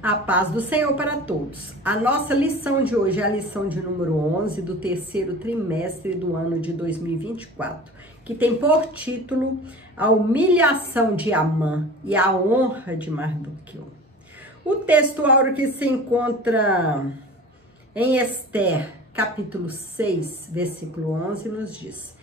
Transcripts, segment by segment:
A paz do Senhor para todos. A nossa lição de hoje é a lição de número 11 do terceiro trimestre do ano de 2024, que tem por título A Humilhação de Amã e a Honra de Mardoqueu. O texto áureo que se encontra em Esther, capítulo 6, versículo 11, nos diz: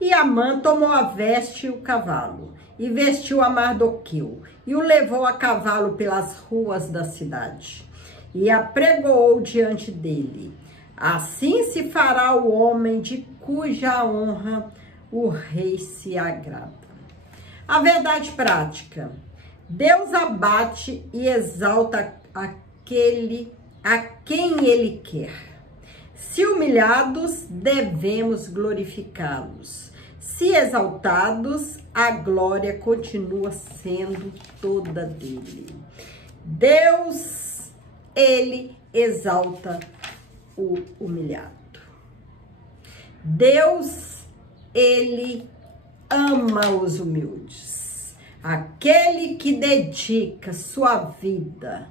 E Amã tomou a veste e o cavalo, e vestiu a Mardoqueu, e o levou a cavalo pelas ruas da cidade, e apregoou diante dele. Assim se fará o homem de cuja honra o rei se agrada. A verdade prática: Deus abate e exalta aquele a quem ele quer. Se humilhados, devemos glorificá-los. Se exaltados, a glória continua sendo toda dele. Deus, ele exalta o humilhado. Deus, ele ama os humildes. Aquele que dedica sua vida,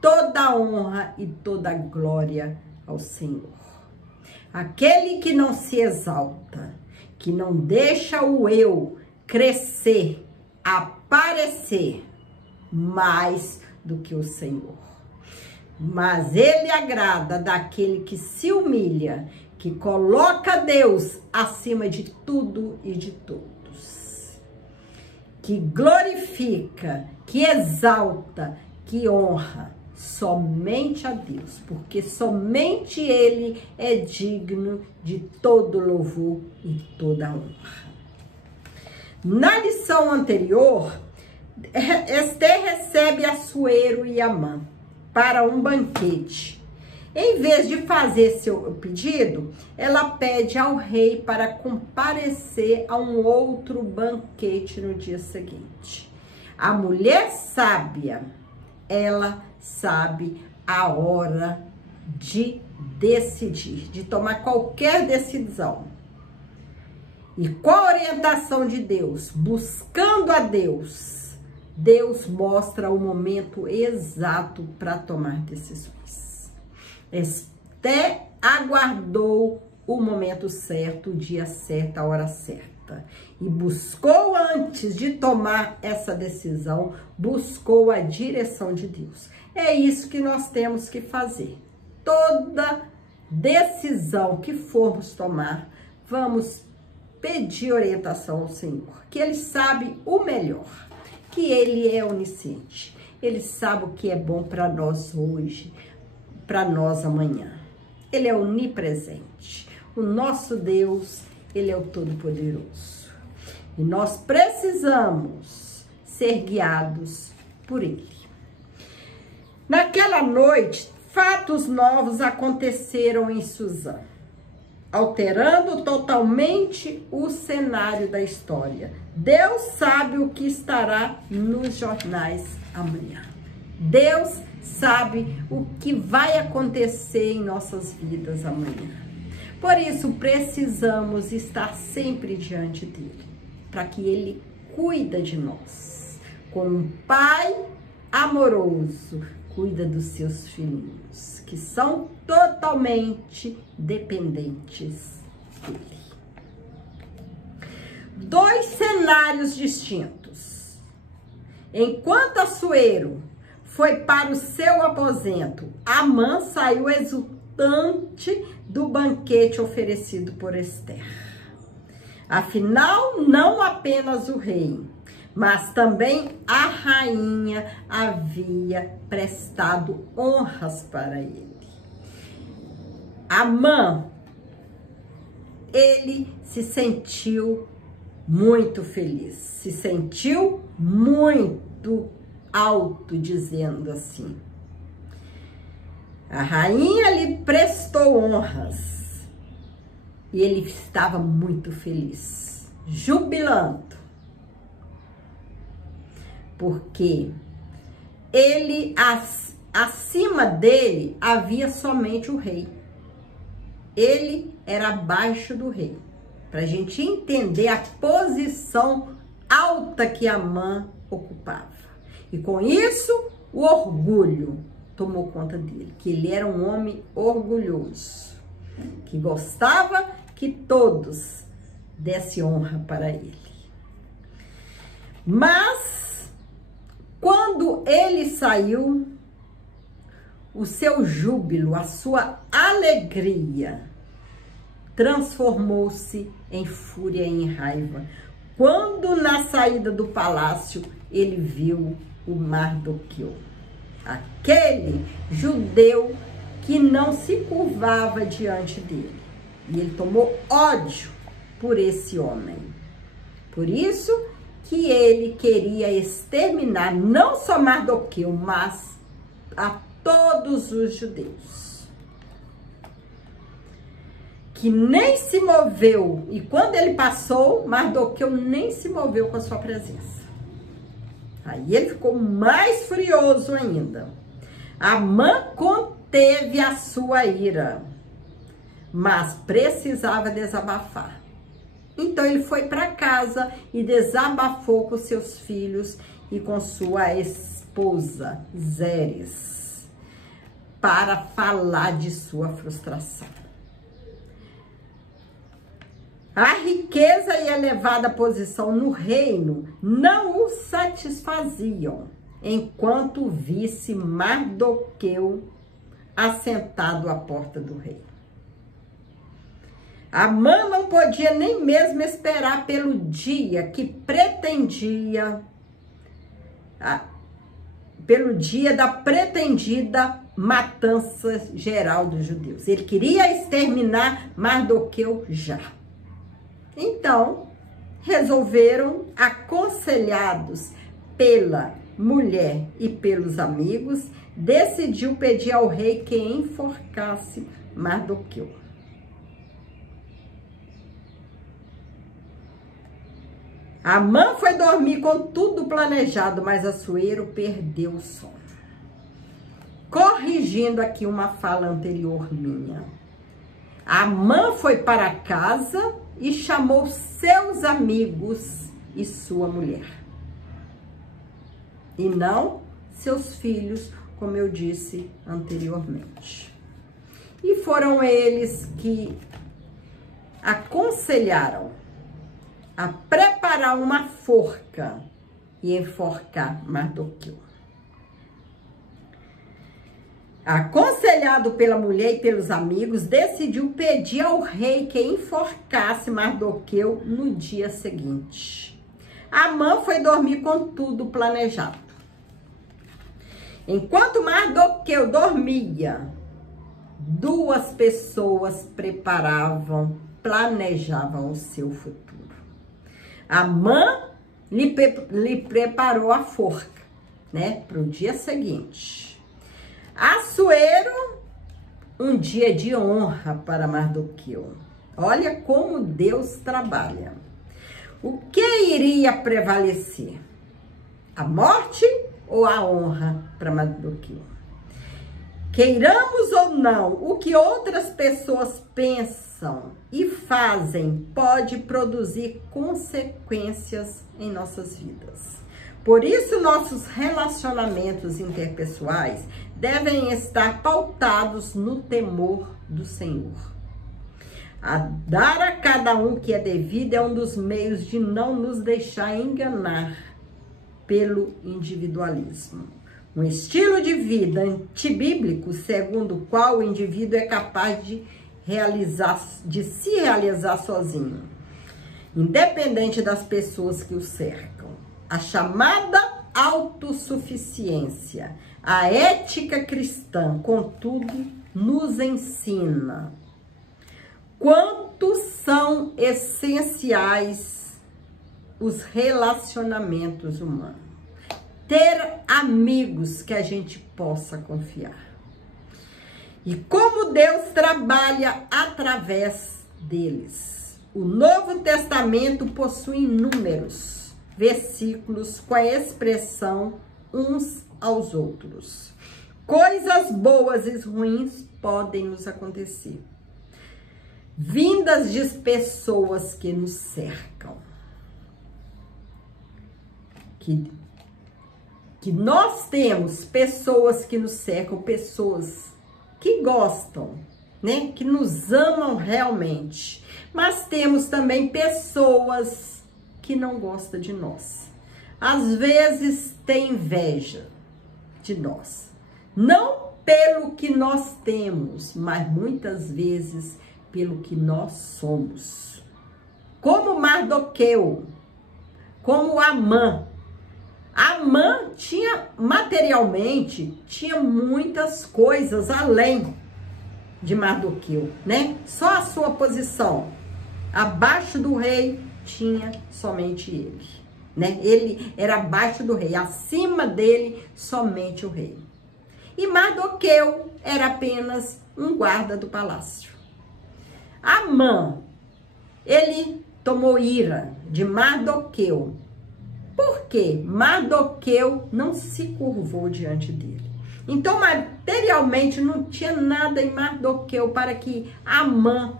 toda a honra e toda a glória ao Senhor. Aquele que não se exalta, que não deixa o eu crescer, aparecer mais do que o Senhor. Mas ele agrada daquele que se humilha, que coloca Deus acima de tudo e de todos. Que glorifica, que exalta, que honra somente a Deus, porque somente Ele é digno de todo louvor e toda honra. Na lição anterior, Esther recebe Assuero e Amã para um banquete. Em vez de fazer seu pedido, ela pede ao rei para comparecer a um outro banquete no dia seguinte. A mulher sábia, ela sabe a hora de decidir, de tomar qualquer decisão. E com a orientação de Deus, buscando a Deus, Deus mostra o momento exato para tomar decisões. Esther aguardou o momento certo, o dia certo, a hora certa. E buscou, antes de tomar essa decisão, buscou a direção de Deus. É isso que nós temos que fazer. Toda decisão que formos tomar, vamos pedir orientação ao Senhor, que Ele sabe o melhor, que Ele é onisciente. Ele sabe o que é bom para nós hoje, para nós amanhã. Ele é onipresente. O nosso Deus, Ele é o Todo-Poderoso. E nós precisamos ser guiados por Ele. Naquela noite, fatos novos aconteceram em Suzã, alterando totalmente o cenário da história. Deus sabe o que estará nos jornais amanhã. Deus sabe o que vai acontecer em nossas vidas amanhã. Por isso, precisamos estar sempre diante dele, para que ele cuida de nós. Como um pai amoroso, cuida dos seus filhinhos, que são totalmente dependentes dele. Dois cenários distintos. Enquanto Assuero foi para o seu aposento, Amã saiu exultante do banquete oferecido por Esther. Afinal, não apenas o rei, mas também a rainha havia prestado honras para ele. Amã, ele se sentiu muito feliz, se sentiu muito alto, dizendo assim: a rainha lhe prestou honras e ele estava muito feliz, jubilando, porque ele, acima dele, havia somente o rei. Ele era abaixo do rei. Para a gente entender a posição alta que Amã ocupava. E com isso, o orgulho tomou conta dele, que ele era um homem orgulhoso, que gostava que todos dessem honra para ele. Mas, quando ele saiu, o seu júbilo, a sua alegria, transformou-se em fúria e em raiva. Quando na saída do palácio, ele viu o Mardoqueu, aquele judeu que não se curvava diante dele. E ele tomou ódio por esse homem. Por isso que ele queria exterminar não só Mardoqueu, mas a todos os judeus. Que nem se moveu, e quando ele passou, Mardoqueu nem se moveu com a sua presença. Aí ele ficou mais furioso ainda. Amã conteve a sua ira, mas precisava desabafar. Então ele foi para casa e desabafou com seus filhos e com sua esposa, Zeres, para falar de sua frustração. A riqueza e elevada posição no reino não o satisfaziam, enquanto visse Mardoqueu assentado à porta do rei. Amã não podia nem mesmo esperar pelo dia que pretendia, pelo dia da pretendida matança geral dos judeus. Ele queria exterminar Mardoqueu já. Então, resolveram, aconselhados pela mulher e pelos amigos, decidiu pedir ao rei que enforcasse Mardoqueu. Amã foi dormir com tudo planejado, mas Assuero perdeu o sono. Corrigindo aqui uma fala anterior minha. Amã foi para casa e chamou seus amigos e sua mulher. E não seus filhos, como eu disse anteriormente. E foram eles que aconselharam a preparar uma forca e enforcar Mardoqueu. Aconselhado pela mulher e pelos amigos, decidiu pedir ao rei que enforcasse Mardoqueu no dia seguinte. Amã foi dormir com tudo planejado. Enquanto Mardoqueu dormia, duas pessoas planejavam o seu futuro. Amã lhe preparou a forca, né, para o dia seguinte. Assuero, um dia de honra para Mardoqueu. Olha como Deus trabalha. O que iria prevalecer? A morte ou a honra para Mardoqueu? Queiramos ou não, o que outras pessoas pensam e fazem pode produzir consequências em nossas vidas. Por isso, nossos relacionamentos interpessoais devem estar pautados no temor do Senhor. A dar a cada um que é devido é um dos meios de não nos deixar enganar pelo individualismo. Um estilo de vida antibíblico, segundo o qual o indivíduo é capaz de se realizar sozinho, independente das pessoas que o cercam. A chamada autossuficiência, a ética cristã, contudo, nos ensina quanto são essenciais os relacionamentos humanos. Ter amigos que a gente possa confiar. E como Deus trabalha através deles. O Novo Testamento possui inúmeros versículos com a expressão uns aos outros. Coisas boas e ruins podem nos acontecer, vindas de pessoas que nos cercam, que que nós temos pessoas que nos cercam, pessoas que gostam, né? Que nos amam realmente. Mas temos também pessoas que não gostam de nós. Às vezes tem inveja de nós. Não pelo que nós temos, mas muitas vezes pelo que nós somos. Como Mardoqueu, como Amã. Amã tinha, materialmente, tinha muitas coisas além de Mardoqueu, né? Só a sua posição abaixo do rei tinha somente ele, né? Ele era abaixo do rei, acima dele somente o rei. E Mardoqueu era apenas um guarda do palácio. Amã, ele tomou ira de Mardoqueu. Por quê? Mardoqueu não se curvou diante dele. Então, materialmente, não tinha nada em Mardoqueu para que Amã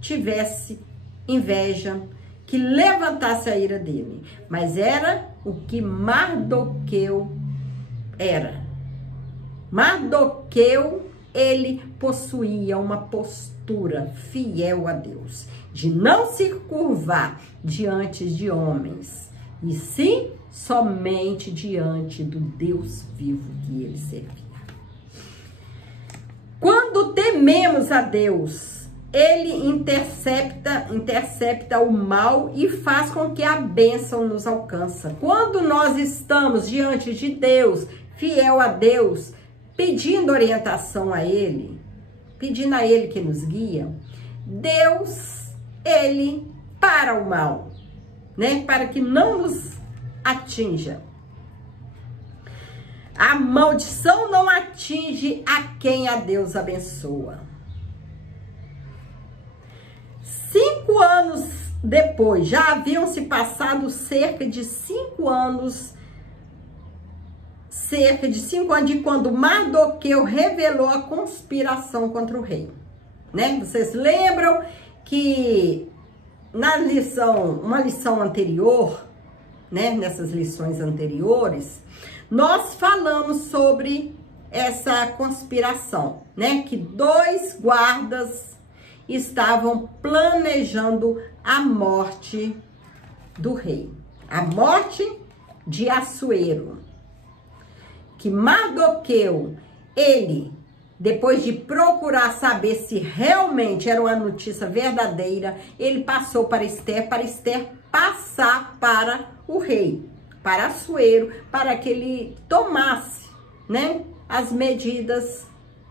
tivesse inveja, que levantasse a ira dele. Mas era o que Mardoqueu era. Mardoqueu, ele possuía uma postura fiel a Deus, de não se curvar diante de homens, e sim somente diante do Deus vivo que ele servia. Quando tememos a Deus, ele intercepta o mal e faz com que a bênção nos alcança. Quando nós estamos diante de Deus, fiel a Deus, pedindo orientação a ele, pedindo a ele que nos guia, Deus, ele para o mal, né? Para que não nos atinja. A maldição não atinge a quem a Deus abençoa. 5 anos depois, já haviam se passado cerca de 5 anos de quando Mardoqueu revelou a conspiração contra o rei, né? Vocês lembram que na uma lição anterior, né? Nessas lições anteriores, nós falamos sobre essa conspiração, né? Que 2 guardas estavam planejando a morte do rei, a morte de Assuero. Que Mardoqueu, ele, depois de procurar saber se realmente era uma notícia verdadeira, ele passou para Ester passar para o rei, para Assuero, para que ele tomasse, né, as medidas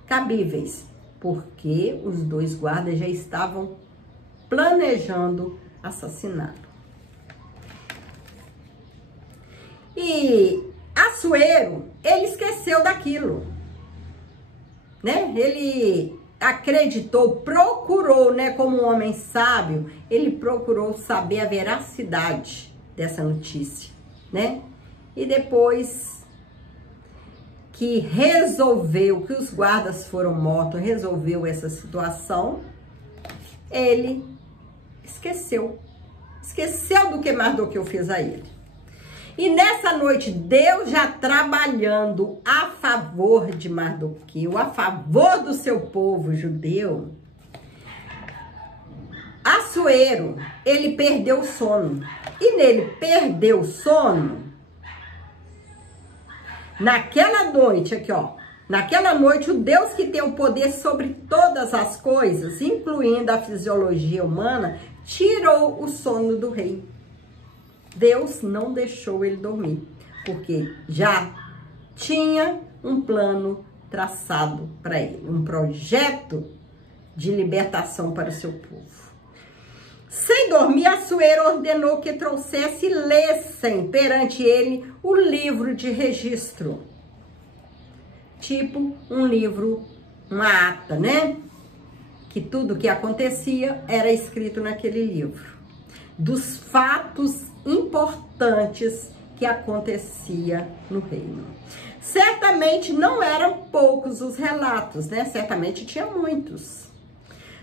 cabíveis, porque os 2 guardas já estavam planejando assassiná-lo. E Assuero, ele esqueceu daquilo, né? Ele acreditou, procurou, né? Como um homem sábio, ele procurou saber a veracidade dessa notícia, né? E depois que resolveu, que os guardas foram mortos, resolveu essa situação, ele esqueceu do que Mardoqueu fez a ele. E nessa noite, Deus já trabalhando a favor de Mardoqueu, a favor do seu povo judeu, Assuero, ele perdeu o sono. E nele perdeu o sono, naquela noite, aqui ó, naquela noite o Deus que tem o poder sobre todas as coisas, incluindo a fisiologia humana, tirou o sono do rei. Deus não deixou ele dormir, porque já tinha um plano traçado para ele, um projeto de libertação para o seu povo. Sem dormir, Assuero ordenou que trouxesse e lessem perante ele o livro de registro. Tipo um livro, uma ata, né? Que tudo que acontecia era escrito naquele livro. Dos fatos importantes que acontecia no reino. Certamente não eram poucos os relatos, né? Certamente tinha muitos.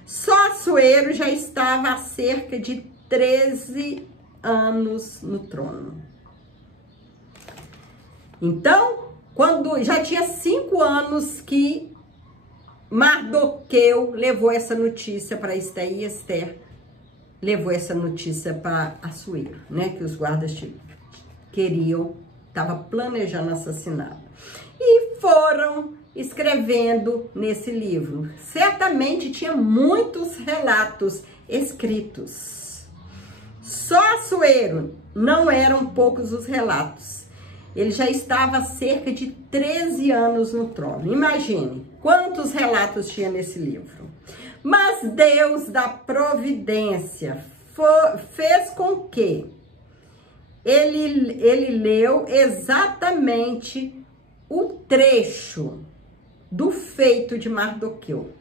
Só Assuero já estava há cerca de 13 anos no trono. Então, quando já tinha 5 anos que Mardoqueu levou essa notícia para Esther, e Esther levou essa notícia para Assuero, né? Que os guardas queriam, estava planejando assassiná-lo. E foram escrevendo nesse livro. Certamente tinha muitos relatos escritos. Só Assuero não eram poucos os relatos. Ele já estava há cerca de 13 anos no trono. Imagine quantos relatos tinha nesse livro. Mas Deus da providência fez com que ele leu exatamente o trecho do feito de Mardoqueu,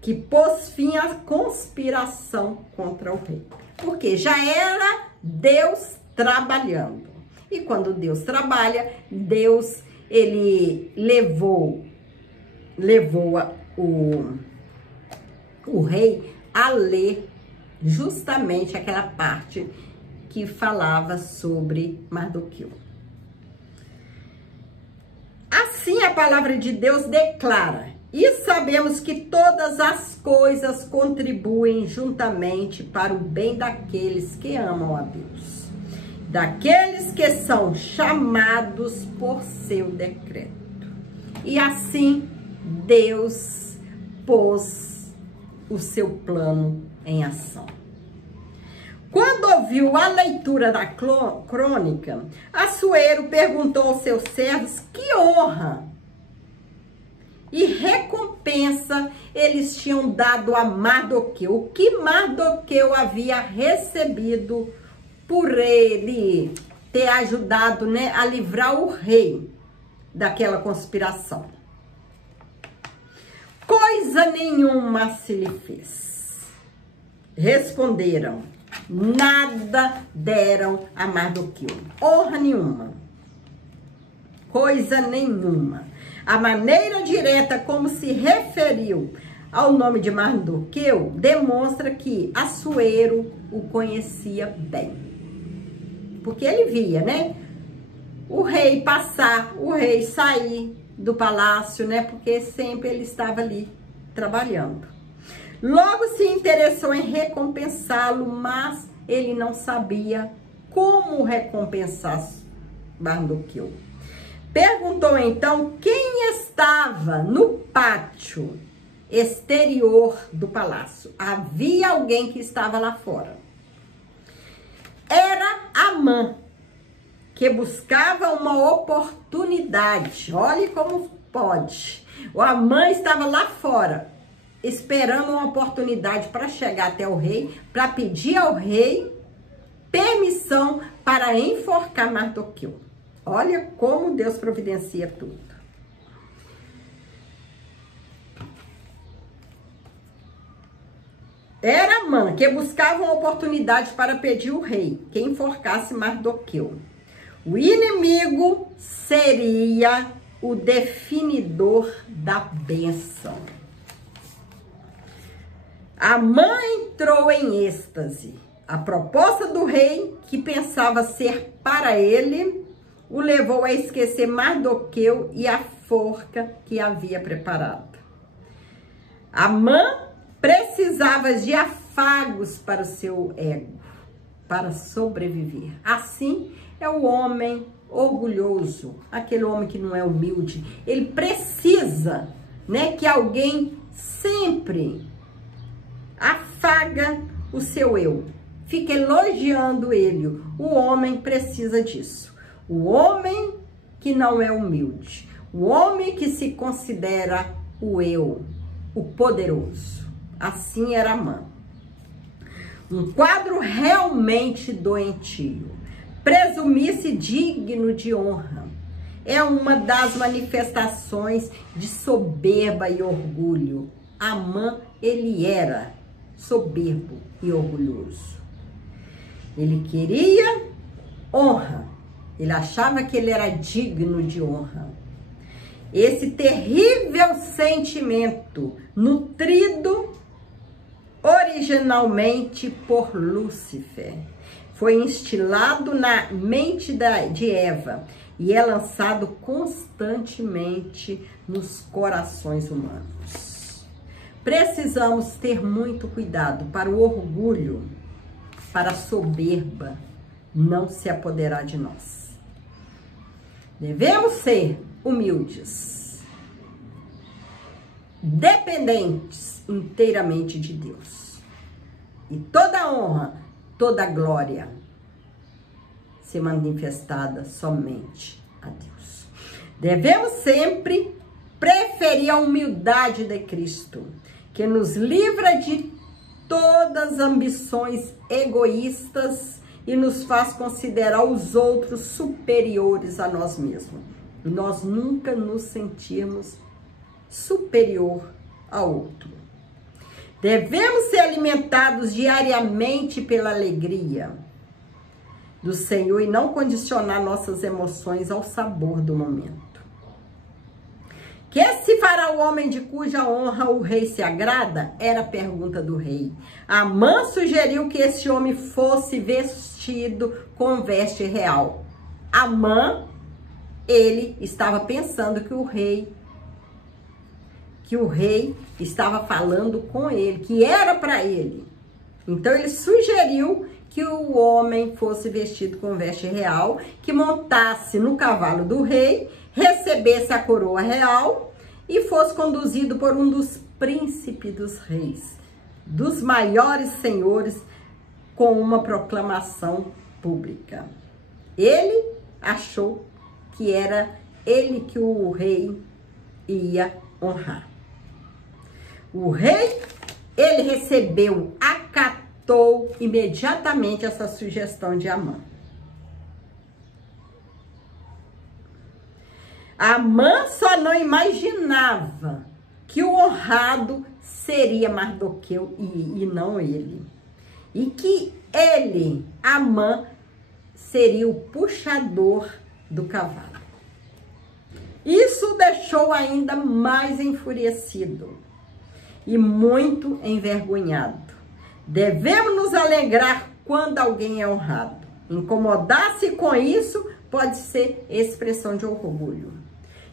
que pôs fim à conspiração contra o rei. Porque já era Deus trabalhando. E quando Deus trabalha, Deus, ele levou o rei a ler justamente aquela parte que falava sobre Mardoqueu. Assim a palavra de Deus declara: e sabemos que todas as coisas contribuem juntamente para o bem daqueles que amam a Deus, daqueles que são chamados por seu decreto. E assim Deus pôs o seu plano em ação. Quando ouviu a leitura da crônica, Assuero perguntou aos seus servos que honra e recompensa eles tinham dado a Mardoqueu, o que Mardoqueu havia recebido por ele ter ajudado, né, a livrar o rei daquela conspiração. Coisa nenhuma se lhe fez. Responderam: nada deram a Mardoqueu, honra nenhuma, coisa nenhuma. A maneira direta como se referiu ao nome de Mardoqueu demonstra que Assuero o conhecia bem. Porque ele via, né? O rei passar, o rei sair do palácio, né? Porque sempre ele estava ali trabalhando. Logo se interessou em recompensá-lo, mas ele não sabia como recompensar Mardoqueu. Perguntou então quem estava no pátio exterior do palácio. Havia alguém que estava lá fora. Era Amã, que buscava uma oportunidade. Olhe como pode. O Amã estava lá fora, esperando uma oportunidade para chegar até o rei, para pedir ao rei permissão para enforcar Mardoqueu. Olha como Deus providencia tudo. Era Amã que buscava uma oportunidade para pedir o rei que enforcasse Mardoqueu. O inimigo seria o definidor da bênção. Amã entrou em êxtase. A proposta do rei, que pensava ser para ele, o levou a esquecer Mardoqueu e a forca que havia preparado. Amã precisava de afagos para o seu ego, para sobreviver. Assim é o homem orgulhoso, aquele homem que não é humilde. Ele precisa, né, que alguém sempre afaga o seu eu, fica elogiando ele. O homem precisa disso. O homem que não é humilde, o homem que se considera o eu, o poderoso. Assim era Amã. Um quadro realmente doentio. Presumir-se digno de honra é uma das manifestações de soberba e orgulho. Amã, ele era soberbo e orgulhoso. Ele queria honra. Ele achava que ele era digno de honra. Esse terrível sentimento, nutrido originalmente por Lúcifer, foi instilado na mente de Eva e é lançado constantemente nos corações humanos. Precisamos ter muito cuidado para o orgulho, para a soberba não se apoderar de nós. Devemos ser humildes, dependentes inteiramente de Deus. E toda honra, toda glória ser manifestada somente a Deus. Devemos sempre preferir a humildade de Cristo, que nos livra de todas as ambições egoístas e nos faz considerar os outros superiores a nós mesmos. E nós nunca nos sentirmos superior ao outro. Devemos ser alimentados diariamente pela alegria do Senhor e não condicionar nossas emoções ao sabor do momento. Que se fará o homem de cuja honra o rei se agrada? Era a pergunta do rei. Amã sugeriu que esse homem fosse vestido com veste real. Amã, ele estava pensando que o rei estava falando com ele, que era para ele. Então ele sugeriu que o homem fosse vestido com veste real, que montasse no cavalo do rei, recebesse a coroa real e fosse conduzido por um dos príncipes dos reis, dos maiores senhores, com uma proclamação pública. Ele achou que era ele que o rei ia honrar. O rei, ele recebeu, acatou imediatamente essa sugestão de Amã. Amã só não imaginava que o honrado seria Mardoqueu e não ele. E que ele, Amã, seria o puxador do cavalo. Isso o deixou ainda mais enfurecido e muito envergonhado. Devemos nos alegrar quando alguém é honrado. Incomodar-se com isso pode ser expressão de orgulho.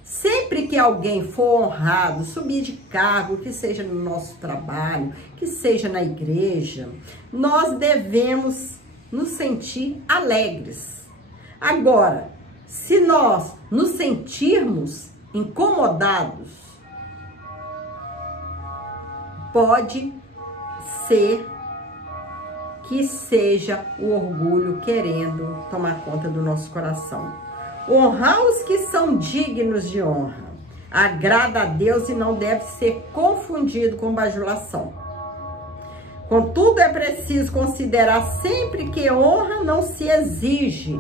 Sempre que alguém for honrado, subir de cargo, que seja no nosso trabalho, que seja na igreja, nós devemos nos sentir alegres. Agora, se nós nos sentirmos incomodados, pode ser que seja o orgulho querendo tomar conta do nosso coração. Honrar os que são dignos de honra agrada a Deus e não deve ser confundido com bajulação. Contudo, é preciso considerar sempre que honra não se exige,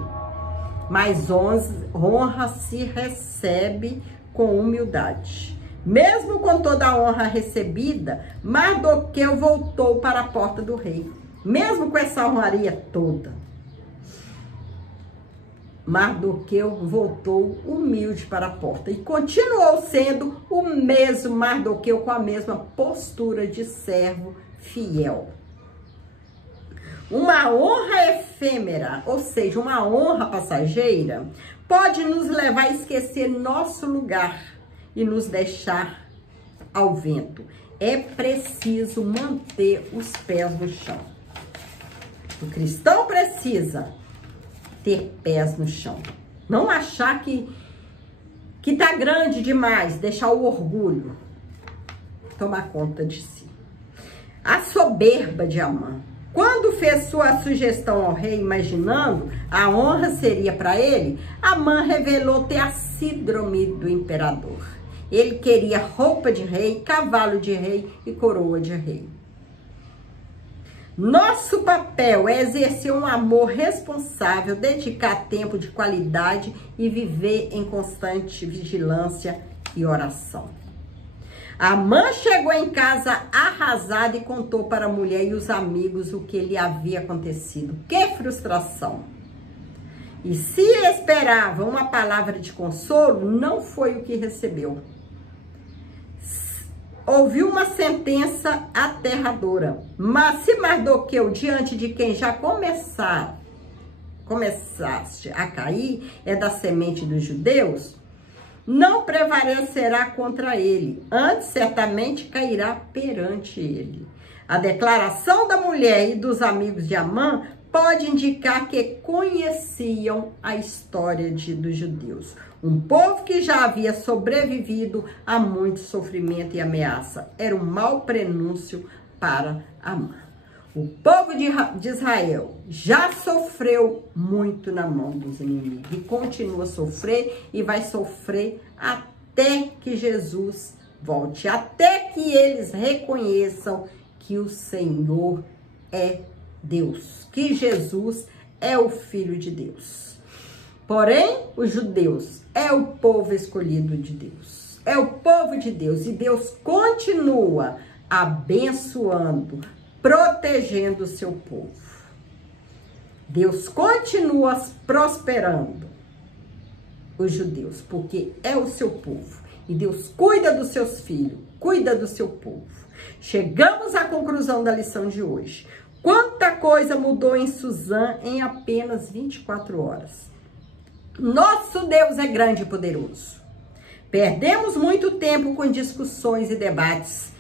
mas honra se recebe com humildade. Mesmo com toda a honra recebida, Mardoqueu voltou para a porta do rei. Mesmo com essa honraria toda, Mardoqueu voltou humilde para a porta e continuou sendo o mesmo Mardoqueu com a mesma postura de servo fiel. Uma honra efêmera, ou seja, uma honra passageira, pode nos levar a esquecer nosso lugar e nos deixar ao vento. É preciso manter os pés no chão. O cristão precisa ter pés no chão. Não achar que tá grande demais, deixar o orgulho tomar conta de si. A soberba de Amã. Quando fez sua sugestão ao rei, imaginando a honra seria para ele, Amã revelou ter a síndrome do imperador. Ele queria roupa de rei, cavalo de rei e coroa de rei. Nosso papel é exercer um amor responsável, dedicar tempo de qualidade e viver em constante vigilância e oração. Amã chegou em casa arrasada e contou para a mulher e os amigos o que lhe havia acontecido. Que frustração! E se esperava uma palavra de consolo, não foi o que recebeu. Ouviu uma sentença aterradora. Mas se Mardoqueu, diante de quem já começara começaste a cair é da semente dos judeus, não prevalecerá contra ele, antes certamente cairá perante ele. A declaração da mulher e dos amigos de Amã pode indicar que conheciam a história dos judeus. Um povo que já havia sobrevivido a muito sofrimento e ameaça. Era um mau prenúncio para Amã. O povo de Israel já sofreu muito na mão dos inimigos e continua a sofrer e vai sofrer até que Jesus volte, até que eles reconheçam que o Senhor é Deus, que Jesus é o Filho de Deus. Porém, os judeus é o povo escolhido de Deus, é o povo de Deus, e Deus continua abençoando, protegendo o seu povo. Deus continua prosperando os judeus, porque é o seu povo. E Deus cuida dos seus filhos, cuida do seu povo. Chegamos à conclusão da lição de hoje. Quanta coisa mudou em Suzã em apenas 24 horas. Nosso Deus é grande e poderoso. Perdemos muito tempo com discussões e debates,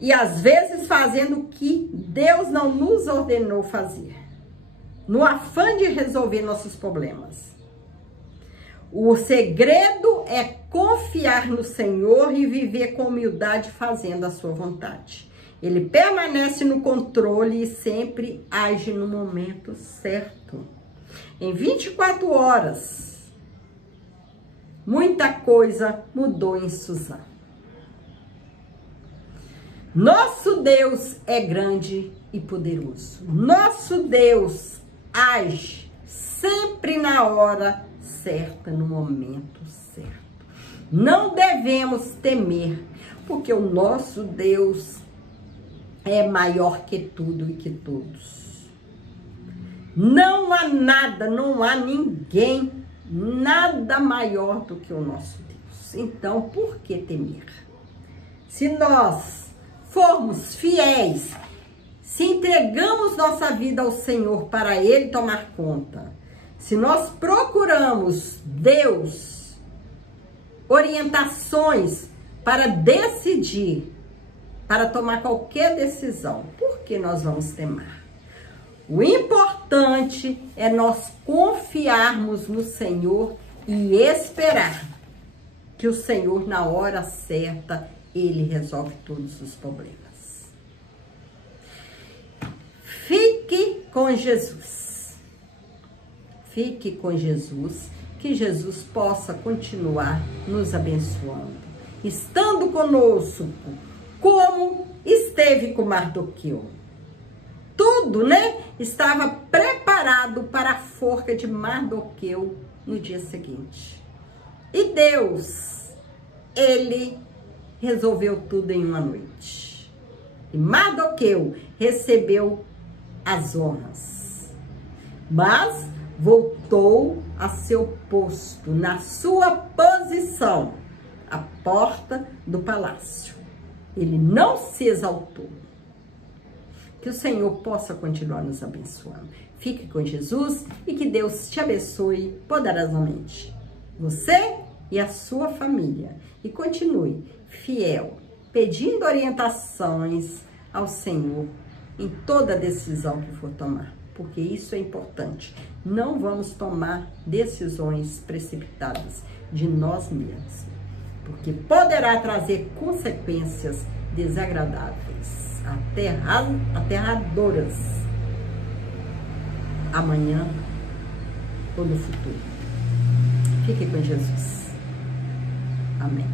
e às vezes fazendo o que Deus não nos ordenou fazer, no afã de resolver nossos problemas. O segredo é confiar no Senhor e viver com humildade fazendo a sua vontade. Ele permanece no controle e sempre age no momento certo. Em 24 horas, muita coisa mudou em Suzã. Nosso Deus é grande e poderoso. Nosso Deus age sempre na hora certa, no momento certo. Não devemos temer, porque o nosso Deus é maior que tudo e que todos. Não há nada, não há ninguém, nada maior do que o nosso Deus. Então, por que temer? Se nós formos fiéis, se entregamos nossa vida ao Senhor para Ele tomar conta, se nós procuramos Deus, orientações para decidir, para tomar qualquer decisão, por que nós vamos temer? O importante é nós confiarmos no Senhor e esperar que o Senhor, na hora certa, Ele resolve todos os problemas. Fique com Jesus. Fique com Jesus, que Jesus possa continuar nos abençoando, estando conosco, como esteve com Mardoqueu. Tudo, estava preparado para a forca de Mardoqueu no dia seguinte. E Deus, Ele resolveu tudo em uma noite. E Mardoqueu recebeu as honras, mas voltou a seu posto, na sua posição, à porta do palácio. Ele não se exaltou. Que o Senhor possa continuar nos abençoando. Fique com Jesus e que Deus te abençoe poderosamente. Você e a sua família. E continue fiel, pedindo orientações ao Senhor em toda decisão que for tomar. Porque isso é importante. Não vamos tomar decisões precipitadas de nós mesmos. Porque poderá trazer consequências desagradáveis, aterradoras, amanhã ou no futuro. Fique com Jesus. Amém.